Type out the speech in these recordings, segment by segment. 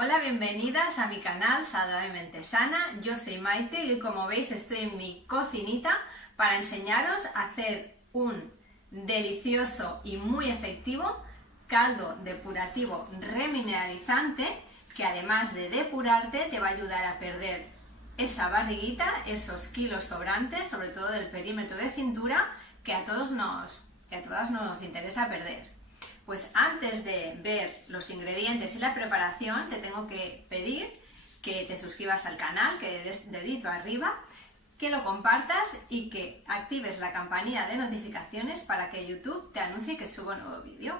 Hola, bienvenidas a mi canal Saludablemente Sana. Yo soy Maite y hoy, como veis, estoy en mi cocinita para enseñaros a hacer un delicioso y muy efectivo caldo depurativo remineralizante que, además de depurarte, te va a ayudar a perder esa barriguita, esos kilos sobrantes, sobre todo del perímetro de cintura, que a todas nos interesa perder. Pues antes de ver los ingredientes y la preparación, te tengo que pedir que te suscribas al canal, que le des dedito arriba, que lo compartas y que actives la campanilla de notificaciones para que YouTube te anuncie que subo un nuevo vídeo.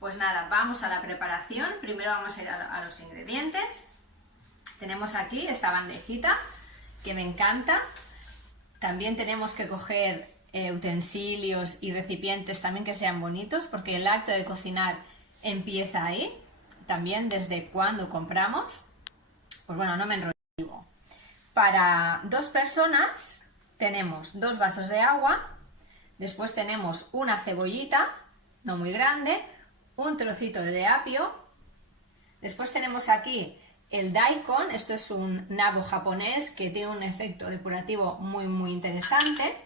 Pues nada, vamos a la preparación. Primero vamos a ir a los ingredientes. Tenemos aquí esta bandejita que me encanta. También tenemos que coger utensilios y recipientes también que sean bonitos, porque el acto de cocinar empieza ahí, también desde cuando compramos. Pues bueno, no me enrollo. Para 2 personas tenemos 2 vasos de agua, después tenemos una cebollita, no muy grande, un trocito de apio, después tenemos aquí el daikon. Esto es un nabo japonés que tiene un efecto depurativo muy interesante.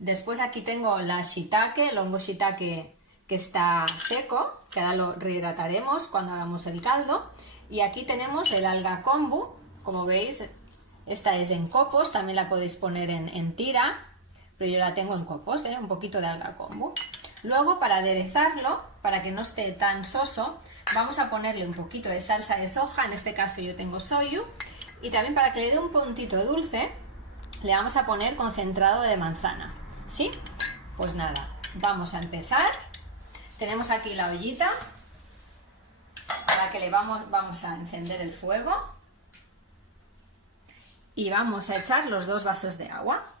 Después aquí tengo la shiitake, el hongo shiitake que está seco, que ahora lo rehidrataremos cuando hagamos el caldo. Y aquí tenemos el alga kombu, como veis, esta es en copos, también la podéis poner en tira, pero yo la tengo en copos, un poquito de alga kombu. Luego, para aderezarlo, para que no esté tan soso, vamos a ponerle un poquito de salsa de soja, en este caso yo tengo soyu, y también para que le dé un puntito dulce, le vamos a poner concentrado de manzana. ¿Sí? Pues nada, vamos a empezar. Tenemos aquí la ollita para que vamos a encender el fuego y vamos a echar los 2 vasos de agua.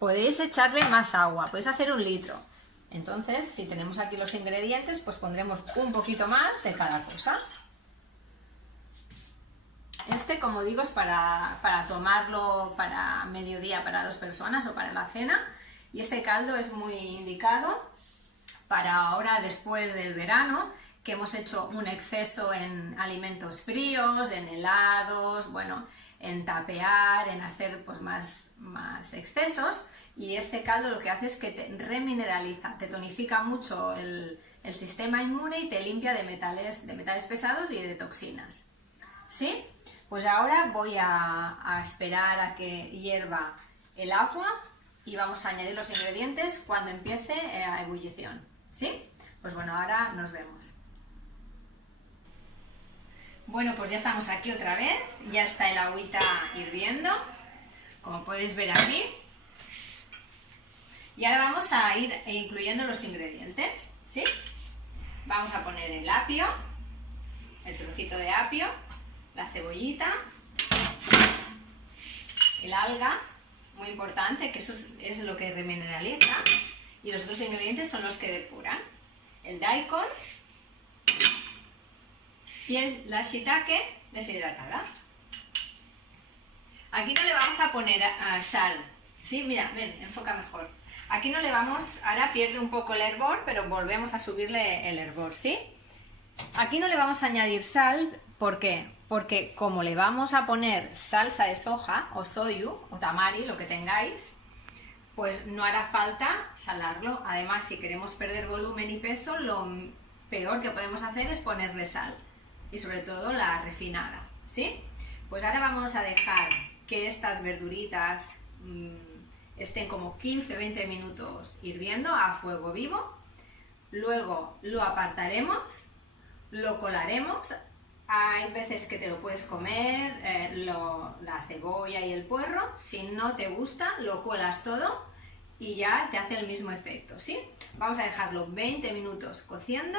Podéis echarle más agua, podéis hacer 1 litro. Entonces, si tenemos aquí los ingredientes, pues pondremos un poquito más de cada cosa. Este, como digo, es para tomarlo para mediodía para 2 personas o para la cena. Y este caldo es muy indicado para ahora, después del verano, que hemos hecho un exceso en alimentos fríos, en helados, bueno, en tapear, en hacer pues más excesos. Y este caldo lo que hace es que te remineraliza, te tonifica mucho el sistema inmune y te limpia de metales pesados y de toxinas. ¿Sí? Pues ahora voy a esperar a que hierva el agua y vamos a añadir los ingredientes cuando empiece a ebullición. ¿Sí? Pues bueno, ahora nos vemos. Bueno, pues ya estamos aquí otra vez, ya está el agüita hirviendo, como podéis ver aquí. Y ahora vamos a ir incluyendo los ingredientes. ¿Sí? Vamos a poner el apio, el trocito de apio, la cebollita, el alga, muy importante, que eso es lo que remineraliza, y los otros ingredientes son los que depuran, el daikon y la shiitake deshidratada. Aquí no le vamos a poner sal, ¿sí? Mira, ven, enfoca mejor. Aquí no le vamos, ahora pierde un poco el hervor, pero volvemos a subirle el hervor, ¿sí? Aquí no le vamos a añadir sal, ¿por qué? Porque como le vamos a poner salsa de soja o soyu o tamari, lo que tengáis, pues no hará falta salarlo. Además, si queremos perder volumen y peso, lo peor que podemos hacer es ponerle sal, y sobre todo la refinada, ¿sí? Pues ahora vamos a dejar que estas verduritas estén como 15-20 minutos hirviendo a fuego vivo. Luego lo apartaremos, lo colaremos. Hay veces que te lo puedes comer, la cebolla y el puerro. Si no te gusta, lo cuelas todo y ya te hace el mismo efecto, ¿sí? Vamos a dejarlo 20 minutos cocinando,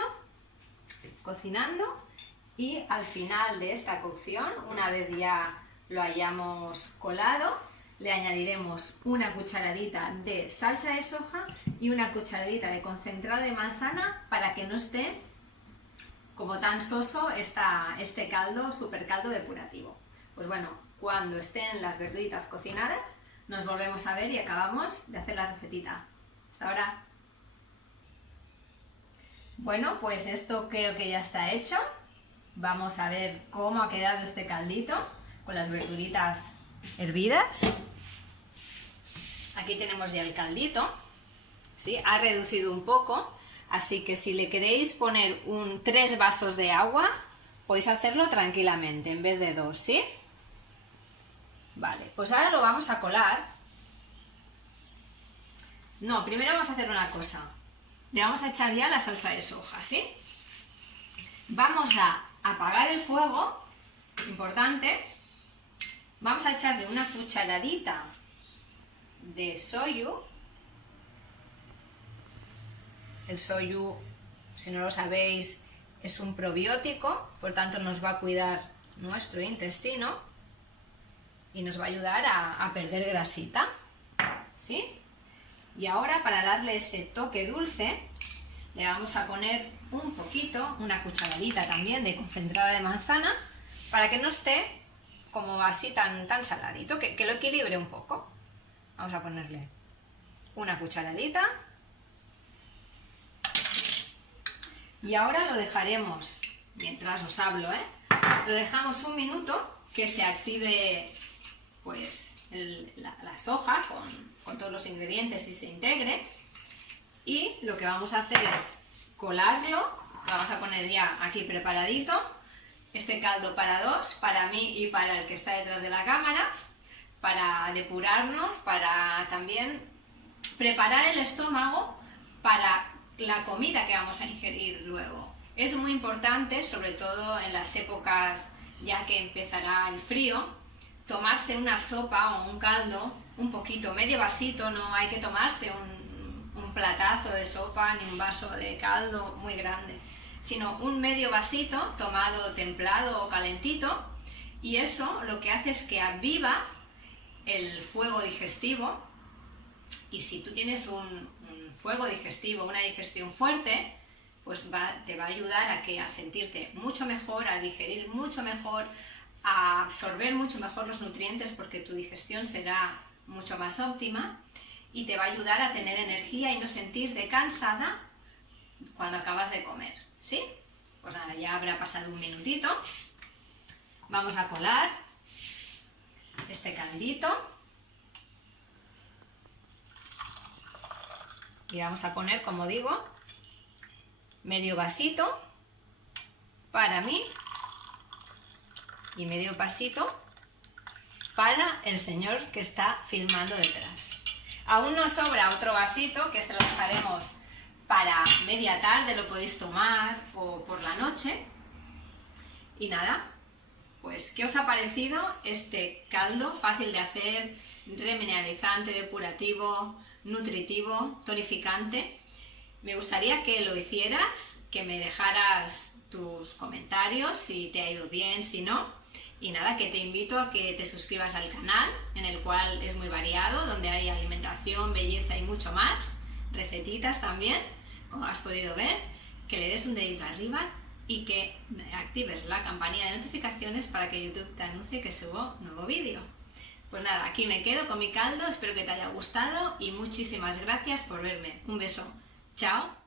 y al final de esta cocción, una vez ya lo hayamos colado, le añadiremos una cucharadita de salsa de soja y una cucharadita de concentrado de manzana para que no esté como tan soso este caldo, super caldo depurativo. Pues bueno, cuando estén las verduritas cocinadas, nos volvemos a ver y acabamos de hacer la recetita. Hasta ahora. Bueno, pues esto creo que ya está hecho. Vamos a ver cómo ha quedado este caldito con las verduritas hervidas. Aquí tenemos ya el caldito, ¿sí? Ha reducido un poco, así que si le queréis poner 3 vasos de agua, podéis hacerlo tranquilamente en vez de 2, ¿sí? Vale, pues ahora lo vamos a colar. No, primero vamos a hacer una cosa. Le vamos a echar ya la salsa de soja, ¿sí? Vamos a apagar el fuego, importante. Vamos a echarle una cucharadita de soyu. El soyu, si no lo sabéis, es un probiótico, por tanto nos va a cuidar nuestro intestino y nos va a ayudar a perder grasita, ¿sí? Y ahora, para darle ese toque dulce, le vamos a poner un poquito, una cucharadita también de concentrado de manzana, para que no esté como así tan saladito, que lo equilibre un poco. Vamos a ponerle una cucharadita. Y ahora lo dejaremos, mientras os hablo, lo dejamos un minuto que se active pues la soja con todos los ingredientes y se integre. Y lo que vamos a hacer es colarlo. Lo vamos a poner ya aquí preparadito. Este caldo para 2, para mí y para el que está detrás de la cámara, para depurarnos, para también preparar el estómago para la comida que vamos a ingerir luego. Es muy importante, sobre todo en las épocas ya que empezará el frío, tomarse una sopa o un caldo, un poquito, medio vasito, no hay que tomarse un platazo de sopa ni un vaso de caldo muy grande, sino un medio vasito tomado templado o calentito, y eso lo que hace es que aviva el fuego digestivo. Y si tú tienes un fuego digestivo, una digestión fuerte, pues te va a ayudar a sentirte mucho mejor, a digerir mucho mejor, a absorber mucho mejor los nutrientes, porque tu digestión será mucho más óptima y te va a ayudar a tener energía y no sentirte cansada cuando acabas de comer, ¿sí? Pues nada, ya habrá pasado un minutito. Vamos a colar este caldito y vamos a poner, como digo, medio vasito para mí y medio vasito para el señor que está filmando detrás. Aún nos sobra otro vasito, que este lo dejaremos para media tarde, lo podéis tomar, o por la noche. Y nada, pues ¿qué os ha parecido este caldo fácil de hacer, remineralizante, depurativo, nutritivo, tonificante? Me gustaría que lo hicieras, que me dejaras tus comentarios, si te ha ido bien, si no. Y nada, que te invito a que te suscribas al canal, en el cual es muy variado, donde hay alimentación, belleza y mucho más, recetitas también, como has podido ver, que le des un dedito arriba y que actives la campanilla de notificaciones para que YouTube te anuncie que subo nuevo vídeo. Pues nada, aquí me quedo con mi caldo, espero que te haya gustado y muchísimas gracias por verme. Un beso, chao.